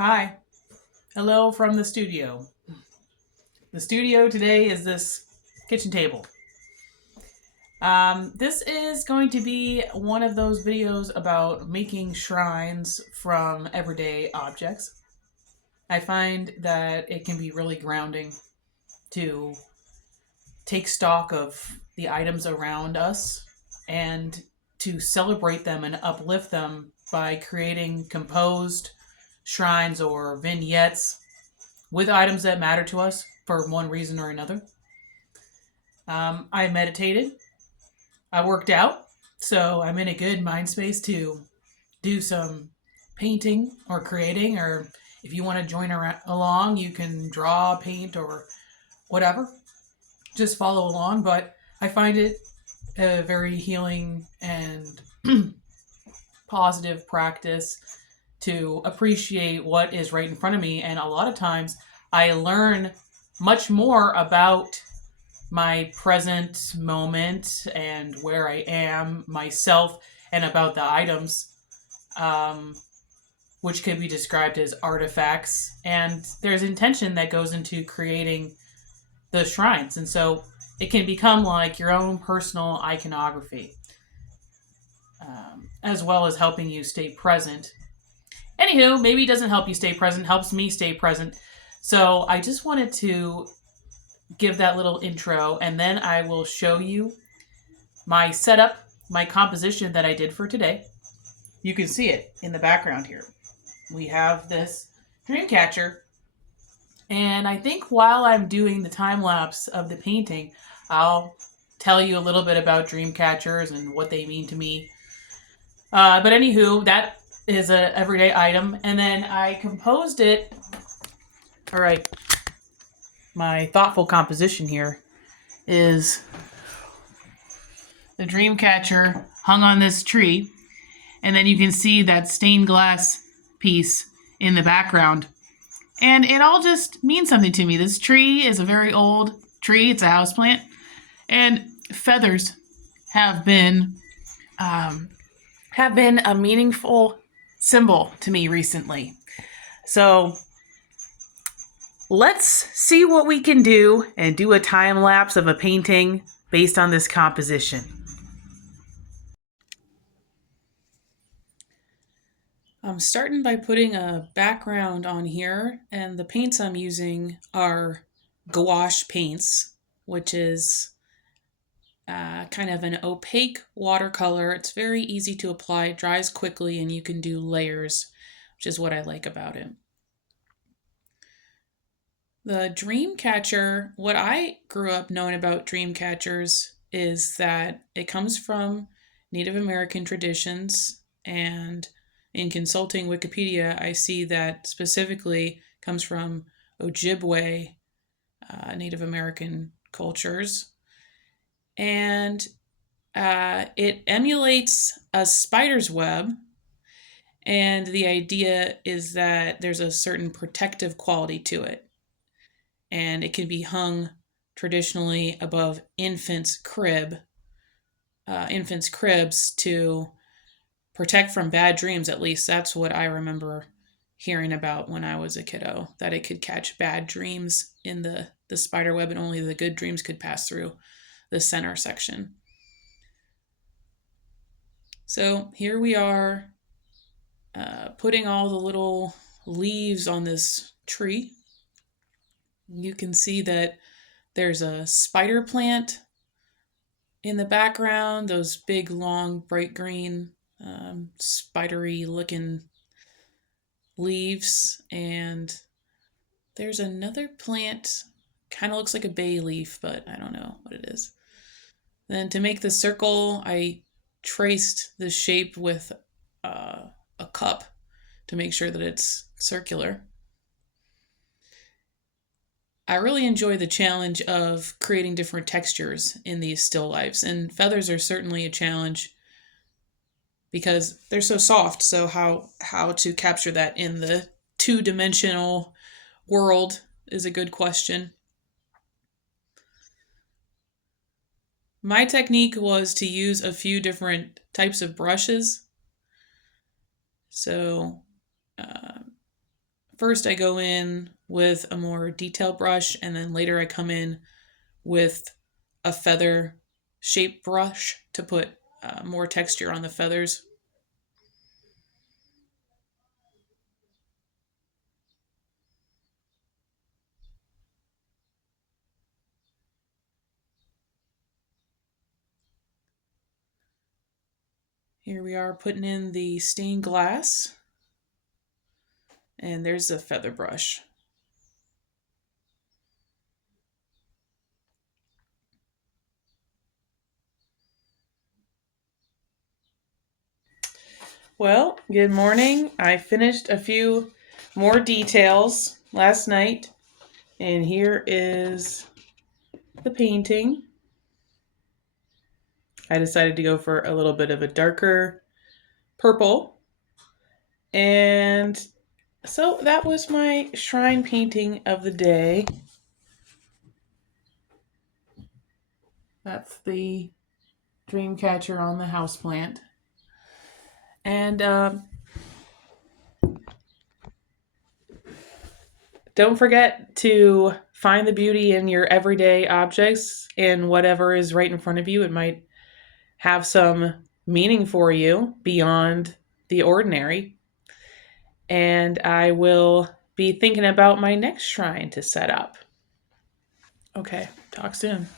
Hi. Hello from the studio. The studio today is this kitchen table. This is going to be one of those videos about making shrines from everyday objects. I find that it can be really grounding to take stock of the items around us and to celebrate them and uplift them by creating composed shrines or vignettes with items that matter to us for one reason or another. I meditated. I worked out. So I'm in a good mind space to do some painting or creating, or if you want to join along, you can draw, paint, or whatever. Just follow along. But I find it a very healing and positive practice to appreciate what is right in front of me. And a lot of times I learn much more about my present moment and where I am, myself, and about the items, um, which could be described as artifacts. And there's intention that goes into creating the shrines. And so it can become like your own personal iconography, as well as helping you stay present. Anywho, maybe it doesn't help you stay present, helps me stay present. So I just wanted to give that little intro, and then I will show you my setup, my composition that I did for today. You can see it in the background here. We have this Dreamcatcher, and I think while I'm doing the time lapse of the painting, I'll tell you a little bit about Dreamcatchers and what they mean to me. But anywho, that is an everyday item, and then I composed it. All right, my thoughtful composition here is the Dreamcatcher hung on this tree, and then you can see that stained glass piece in the background. And it all just means something to me. This tree is a very old tree. It's a houseplant. And feathers have been a meaningful symbol to me recently. So let's see what we can do and do a time lapse of a painting based on this composition. I'm starting by putting a background on here, and the paints I'm using are gouache paints, which is kind of an opaque watercolor. It's very easy to apply, it dries quickly, and you can do layers, which is what I like about it. The Dreamcatcher, what I grew up knowing about Dreamcatchers is that it comes from Native American traditions, and in consulting Wikipedia, I see that specifically comes from Ojibwe Native American cultures. And it emulates a spider's web. And the idea is that there's a certain protective quality to it. And it can be hung traditionally above infants' cribs to protect from bad dreams. At least that's what I remember hearing about when I was a kiddo, that it could catch bad dreams in the spider web and only the good dreams could pass through the center section. So here we are putting all the little leaves on this tree. You can see that there's a spider plant in the background, those big, long, bright green, spidery looking leaves. And there's another plant, kind of looks like a bay leaf, but I don't know what it is. Then to make the circle, I traced the shape with a cup to make sure that it's circular. I really enjoy the challenge of creating different textures in these still lifes, and feathers are certainly a challenge because they're so soft. So how to capture that in the two-dimensional world is a good question. My technique was to use a few different types of brushes. So First I go in with a more detailed brush, and then later I come in with a feather shape brush to put more texture on the feathers. Here we are putting in the stained glass, and there's a feather brush. Well, good morning. I finished a few more details last night, and here is the painting. I decided to go for a little bit of a darker purple, and so that was my shrine painting of the day. That's the Dreamcatcher on the houseplant. And don't forget to find the beauty in your everyday objects, in whatever is right in front of you. It might have some meaning for you beyond the ordinary. And I will be thinking about my next shrine to set up. Okay, talk soon.